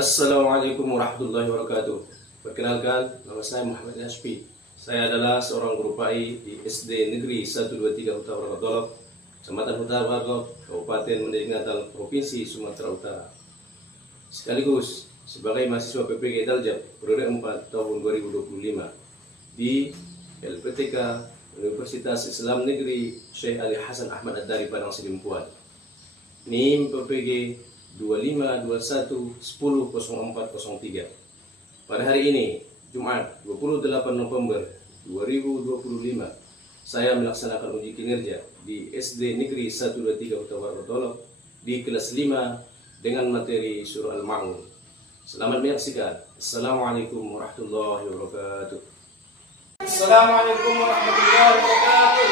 Assalamualaikum warahmatullahi wabarakatuh. Perkenalkan, nama saya Muhammad Hashmi. Saya adalah seorang guru PAI di SD Negeri 123 Huta Barat, Kecamatan Huta Barat, Kabupaten Mandailing Natal, Provinsi Sumatera Utara. Sekaligus sebagai mahasiswa PPG Daljab periode 4 tahun 2025 di LPTK Universitas Islam Negeri Syekh Ali Hasan Ahmad Ad-Dari Padang Sidimpuan. NIM PPG 2521100403. Pada hari ini, Jumat 28 November 2025, saya melaksanakan uji kinerja di SD Negeri 123 Huta Barat di kelas 5 dengan materi Surah Al-Ma'un. Selamat menyaksikan. Assalamualaikum warahmatullahi wabarakatuh. Assalamualaikum warahmatullahi wabarakatuh.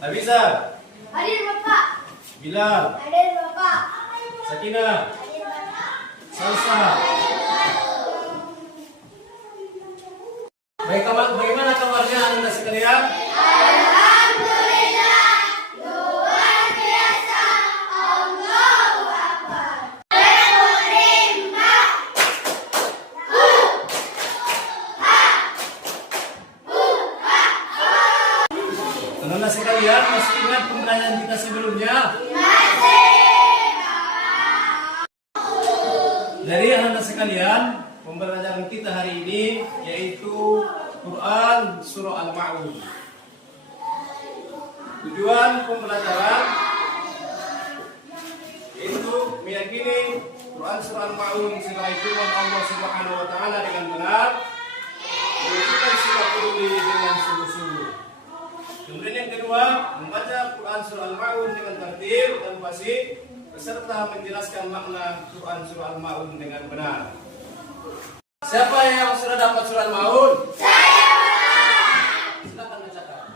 Nabisa. Hadir Bapak. Bilal. Hadir Bapak. Sakinah. Hadir Bapak. Salsa. Bagaimana kabarnya anak-anak sekalian? Alhamdulillah, luar biasa. Allahu Akbar. Anak-anak sekalian, masih ingat pembelajaran kita sebelumnya? Dari anak-anak sekalian, pembelajaran kita hari ini yaitu Quran Surah Al-Ma'un. Tujuan pembelajaran yaitu meyakini Quran Surah Al-Ma'un sebagai firman Allah Subhanahu wa taala dengan benar, menunjukkan sikap peduli dengan sungguh-sungguh. Kemudian yang kedua, membaca Quran Surah Al-Ma'un dengan tertib dan fasih beserta menjelaskan makna Quran Surah Al-Ma'un dengan benar. Siapa yang sudah dapat Surah Al-Ma'un? Saya Bapak. Silakan bacakan.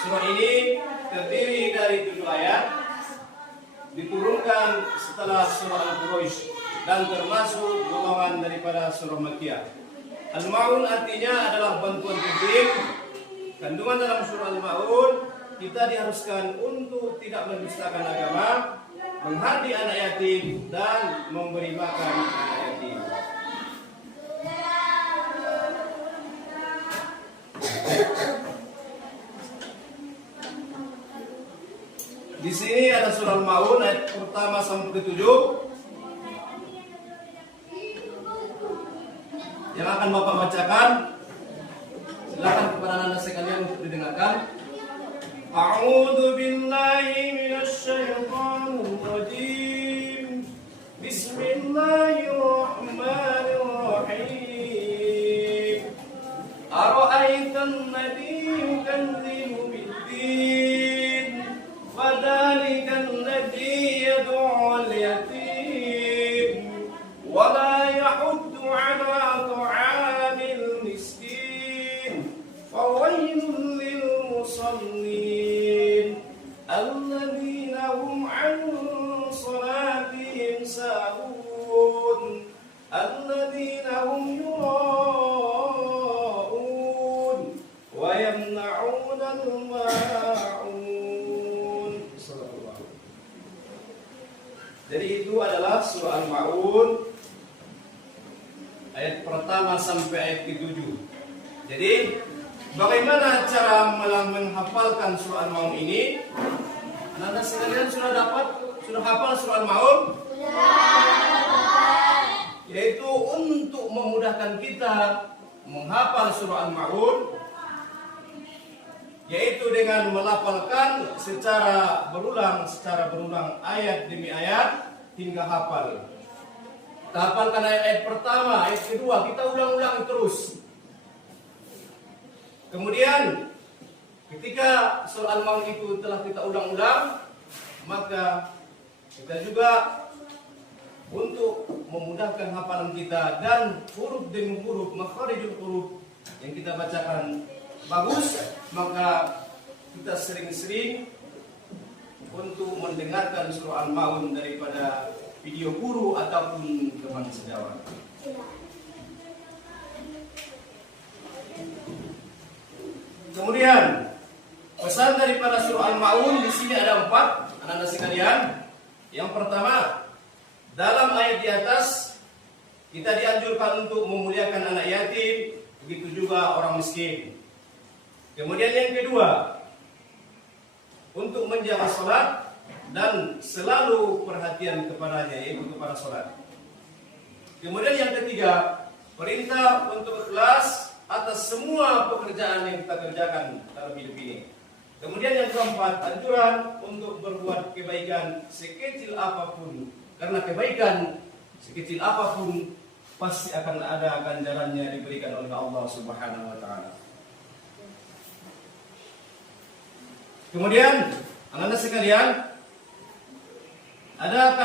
Surah ini terdiri dari 7 ayat, diturunkan setelah surah Al-Quraish dan termasuk golongan daripada surah Makkiyah. Al-Ma'un artinya adalah bantuan penting. Kandungan dalam surah Al-Ma'un, kita diharuskan untuk tidak mendustakan agama, menghardi anak yatim, dan memberi makan anak yatim. Di sini ada surah Al-Ma'un ayat pertama sampai ke-7 yang akan Bapak bacakan. Silakan kepada anak sekalian untuk didengarkan. A'udzu billahi minasy syaithanir rajim. Bismillahirrahmanirrahim. Ara'aitan ladzi yukadzibu bid-din fadzalikan ladzi yad'u al-yatim wa la yahuddu 'ala ta'amil miskin fawailul lil musallin alladzina hum 'an salatihim sahun alladzina hum yura'un wa yamna'una al-ma'un. Jadi itu adalah surah Al-Ma'un ayat pertama sampai ayat ke-7. Jadi bagaimana cara menghafalkan surah Al-Ma'un ini? Anak-anak sekalian sudah hafal surah Al-Ma'un? Yaitu untuk memudahkan kita menghafal surah Al-Ma'un, yaitu dengan melafalkan secara berulang ayat demi ayat hingga hafal. Kita hafalkan ayat pertama, ayat kedua, kita ulang-ulang terus. Kemudian ketika surah Al-Ma'un itu telah kita ulang-ulang, maka kita juga untuk memudahkan hafalan kita dan huruf demi huruf, makharijul huruf yang kita bacakan bagus, maka kita sering-sering untuk mendengarkan surah Al-Ma'un daripada video guru ataupun teman sejawat. Kemudian pesan daripada surah Al-Ma'un di sini ada 4, anak-anak sekalian. Yang pertama, dalam ayat di atas kita dianjurkan untuk memuliakan anak yatim, begitu juga orang miskin. Kemudian yang kedua, untuk menjaga sholat dan selalu perhatian kepadanya, yaitu kepada sholat. Kemudian yang ketiga, perintah untuk ikhlas atas semua pekerjaan yang kita kerjakan dalam hidup ini. Kemudian yang keempat, anjuran untuk berbuat kebaikan sekecil apapun, karena kebaikan sekecil apapun pasti akan ada ganjarannya diberikan oleh Allah Subhanahu wa taala. Kemudian, anak-anak sekalian, ada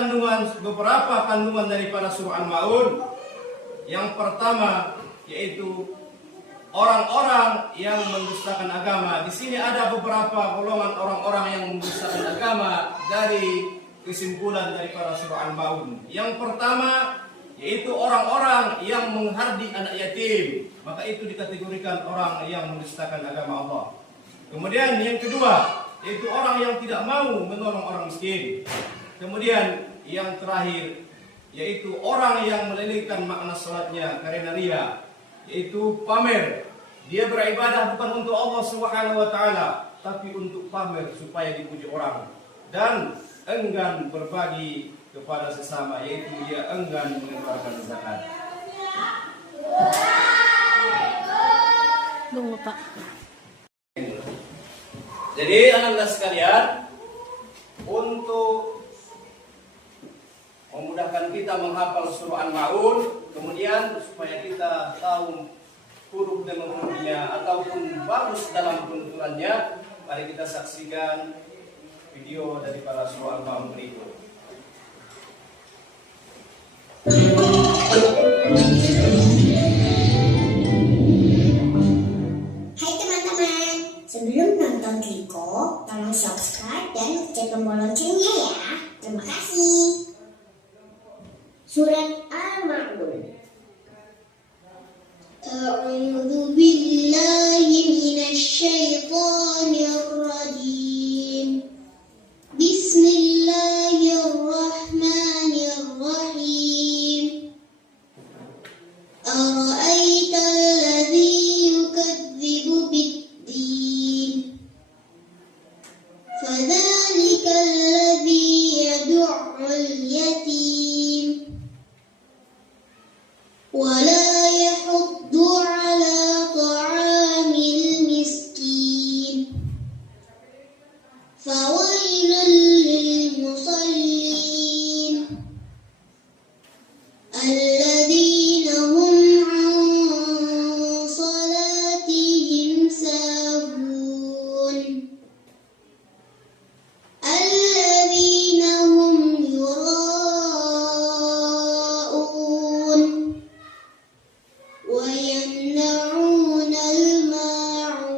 beberapa kandungan daripada surah Al-Ma'un. Yang pertama yaitu orang-orang yang mendustakan agama. Di sini ada beberapa golongan orang-orang yang mendustakan agama dari kesimpulan daripada surah Al-Ma'un. Yang pertama yaitu orang-orang yang menghardi anak yatim, maka itu dikategorikan orang yang mendustakan agama Allah. Kemudian yang kedua yaitu orang yang tidak mau menolong orang miskin. Kemudian yang terakhir yaitu orang yang melelehkan makna salatnya karena riya, yaitu pamer. Dia beribadah bukan untuk Allah Subhanahu wa taala, tapi untuk pamer supaya dipuji orang, dan enggan berbagi kepada sesama, yaitu dia enggan mengeluarkan zakat. Tunggu, Pak. Jadi anak-anak sekalian, untuk memudahkan kita menghafal surah Al-Ma'un, kemudian supaya kita tahu huruf dan hurufnya ataupun bagus dalam penuturannya, mari kita saksikan video dari para surah Al-Ma'un berikut. Hai teman-teman, sebelum nonton video أعوذ بالله من الشيطان الرجيم بسم الله الرحمن الرحيم أرأيت الذي يكذب بالدين فذلك الذي يدع اليتيم ولا يحض على طعام المسكين فويل للمصلين الذين هم عن صلاتهم ساهون الذين هم يراءون ويمنعون الماعون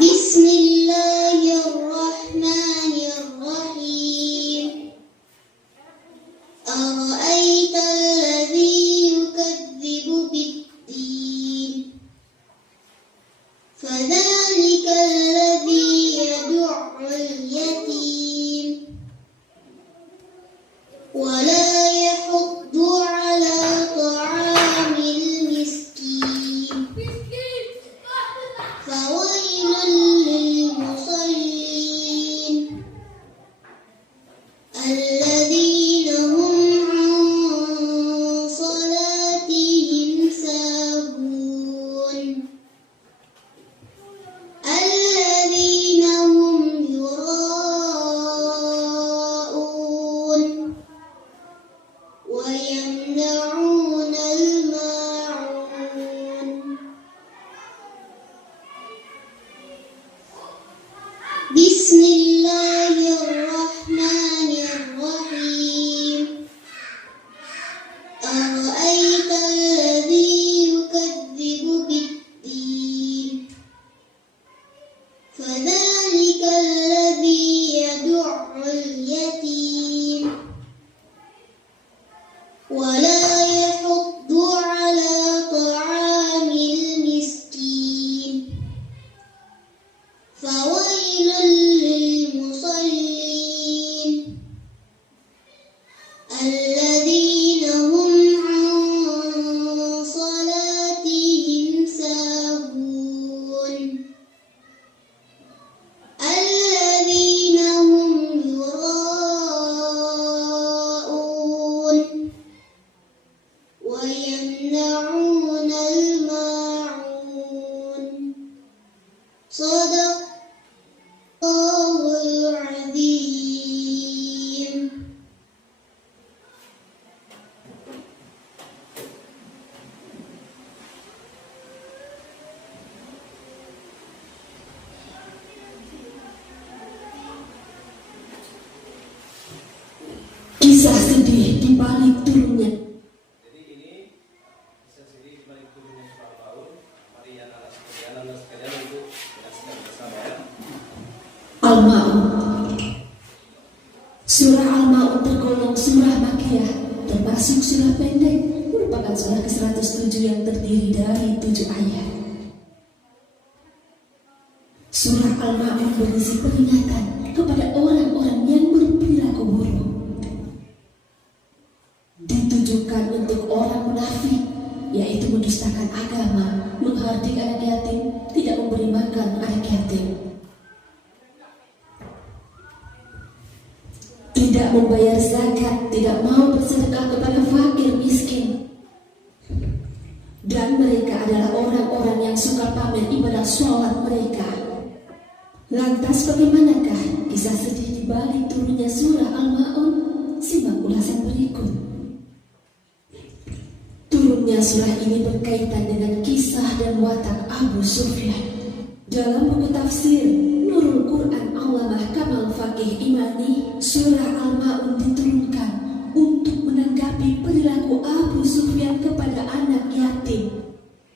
بسم الله الرحمن الرحيم أرأيت الذي يكذب بالدين فذلك الذي يدع اليتيم ولا يحض على طعام المسكين فويل للمصلين الذين هم عن صلاتهم ساهون الذين هم يراءون ويمنعون الماعون بسم الله الرحمن الرحيم أرأيت الذي يكذب بالدين فذلك الذي يدع اليتيم ولا يحض على طعام المسكين فويل للمصلين الذين هم عن صلاتهم ساهون الذين هم يراءون ويمنعون الماعون صدق الله العظيم. Kisah sedih di balik turunnya. Jadi ini bisa sendiri dibalik turunnya surah Al-Maun. Mari anak-anak sekalian untuk menyaksikan bersama ya. Al-Ma'un. Surah Al-Ma'un tergolong surah Makkiyah, termasuk surah pendek, merupakan surah ke-107 yang terdiri dari 7 ayat. Surah Al-Ma'un berisi peringatan kepada orang-orang yang berperilaku buruk. Ditujukan untuk orang munafik, yaitu mendustakan agama, menghardik anak yatim, tidak memberi makan anak yatim, tidak membayar zakat, tidak mau bersedekah kepada fakir miskin. Dan mereka adalah orang-orang yang suka pamer ibadah sholat mereka. Lantas bagaimanakah kisah sedih di balik turunnya surah Al-Ma'un? Simak ulasan berikut. Turunnya surah ini berkaitan dengan kisah dan watak Abu Sufyan. Dalam buku tafsir Nurul Quran Allamah Kamal Faqih Imani, surah Al-Ma'un diturunkan untuk menanggapi perilaku Abu Sufyan kepada anak yatim.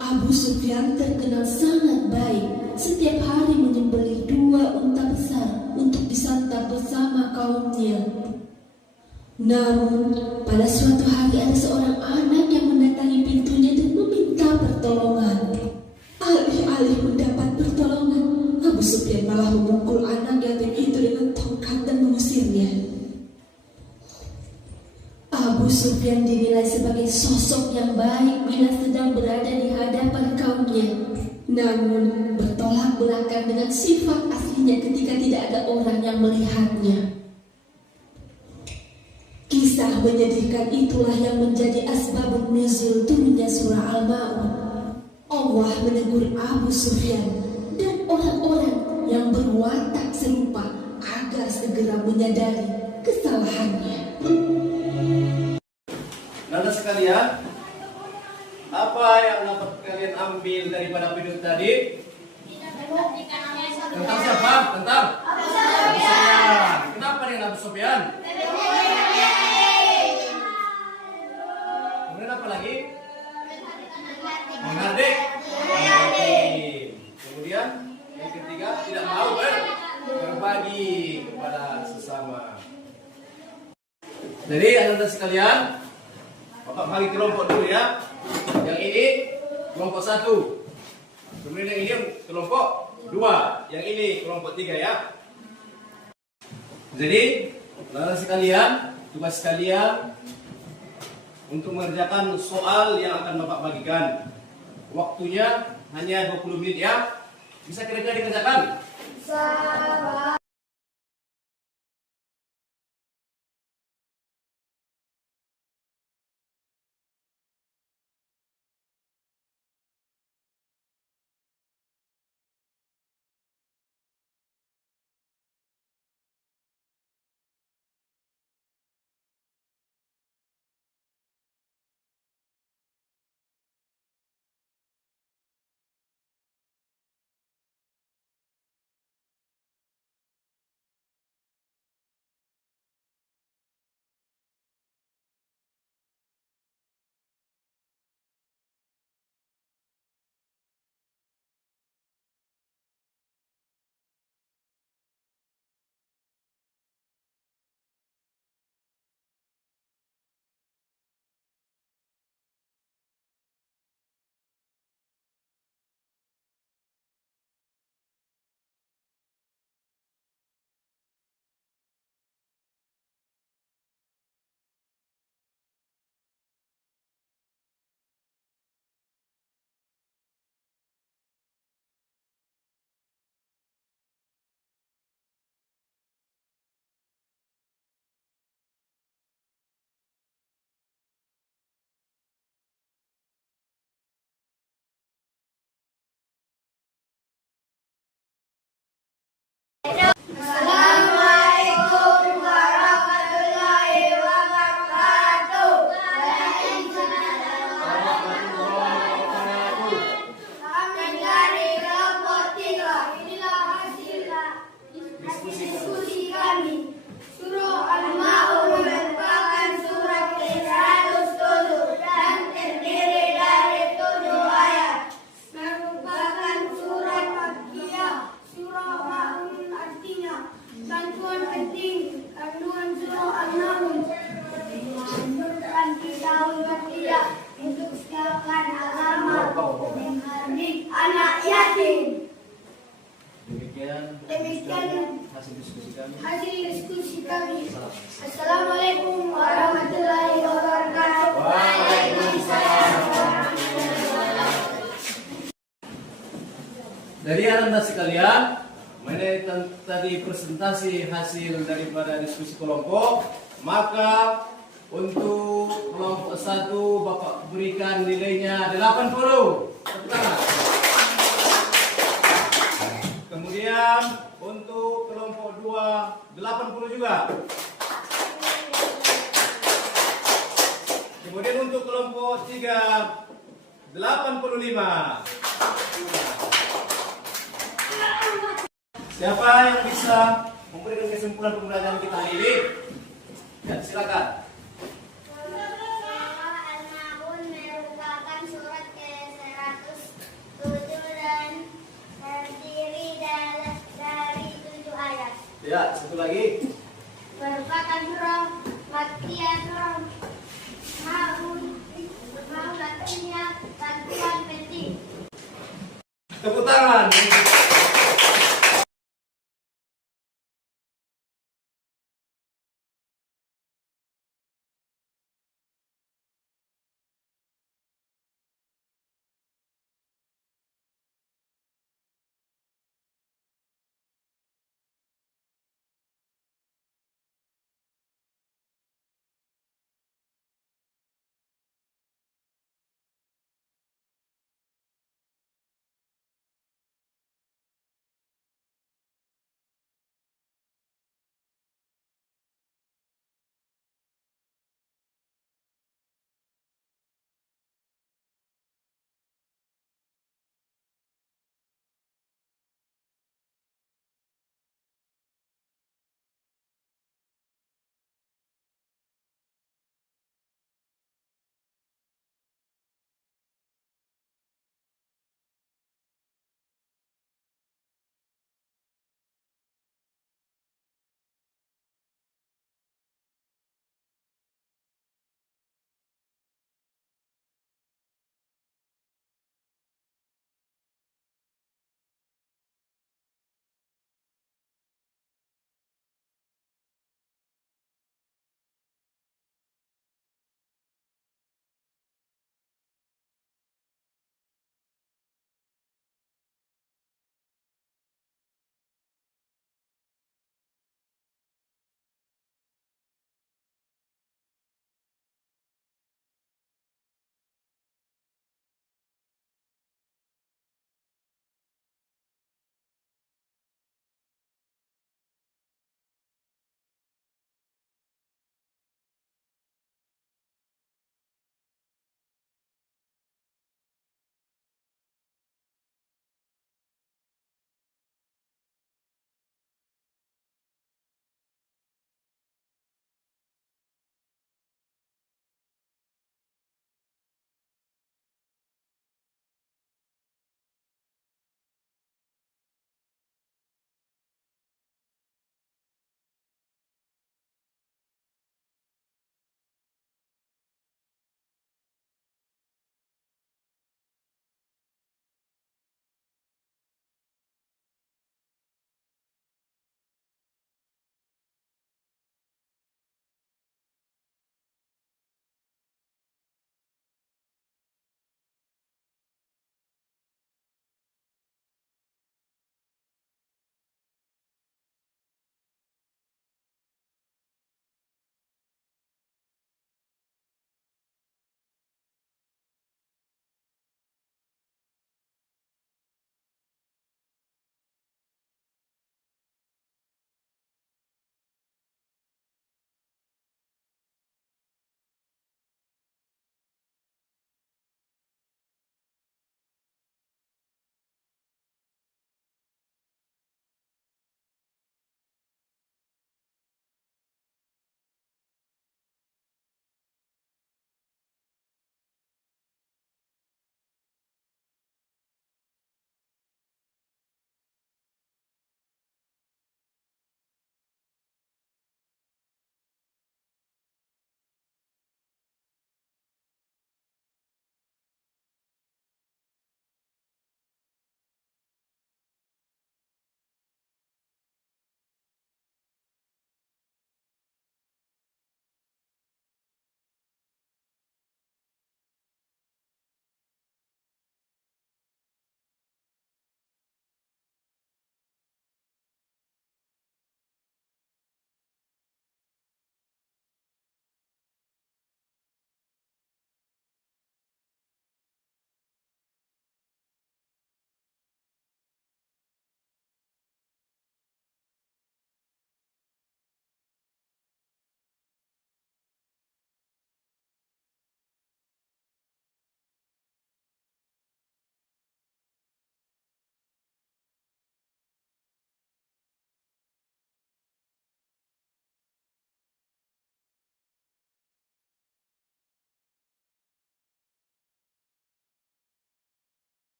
Abu Sufyan terkenal sangat baik, setiap hari menyembelih 2 unta besar untuk disantap bersama kaum kaumnya. Namun, pada suatu hari ada seorang anak yang mendatangi pintunya dan meminta pertolongan. Alih-alih mendapat pertolongan, Abu Sufyan malah memukul anak yatim itu dengan tongkat dan mengusirnya. Abu Sufyan dinilai sebagai sosok yang baik bila sedang berada di hadapan kaumnya, namun bertolak belakang dengan sifat aslinya ketika tidak ada orang yang melihatnya. Kisah menyedihkan itulah yang menjadi asbabun nuzul turunnya surah Al-Ma'un. Allah menegur Abu Sufyan dan orang-orang yang berwatak serupa agar segera menyadari kesalahannya. Nanda sekalian, apa yang dapat kalian ambil daripada video tadi? Tentang siapa? Tentang Abu Sufyan. Kenapa dengan Abu Sufyan? Kemudian apa lagi? Menghardik. Kemudian yang ketiga, tidak mau berbagi kepada sesama. Jadi Anda sekalian, Bapak bagi kelompok dulu ya. Yang ini kelompok 1. Kemudian yang ini kelompok 2. Yang ini kelompok 3 ya. Jadi Anda sekalian, tugas kalian untuk mengerjakan soal yang akan Bapak bagikan. Waktunya hanya 20 menit ya. Bisa kira-kira dikerjakan? Bisa. Demikian hasil diskusi kami. Assalamualaikum warahmatullahi wabarakatuh. Dari anda sekalian, tadi presentasi hasil daripada diskusi kelompok, maka untuk kelompok 1 Bapak berikan nilainya 80. Kemudian untuk kelompok 2 80 juga. Kemudian untuk kelompok 3 85. Siapa yang bisa memberikan kesimpulan pembelajaran kita hari ini? Ya, silakan. Al-Ma'un merupakan surat ke-107 dan terdiri dari 7 ayat. Ya, satu lagi. merupakan huruf Makkiyah mau latinnya bantuan penting. Tepuk tangan.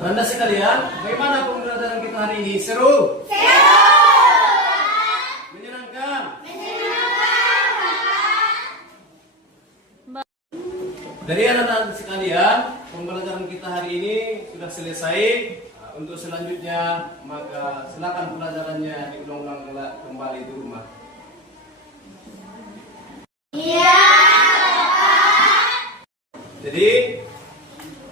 Anda sekalian, bagaimana pembelajaran kita hari ini? Seru? Menyenangkan? Dari anak-anak sekalian, pembelajaran kita hari ini sudah selesai. Untuk selanjutnya, maka silakan pelajarannya diulang-ulang kembali di rumah. Jadi,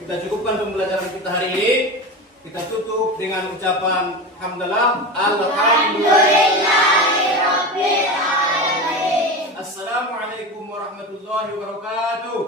kita cukupkan pembelajaran kita hari ini. Kita tutup dengan ucapan hamdalah. Alhamdulillahirobbilalamin. Assalamualaikum warahmatullahi wabarakatuh.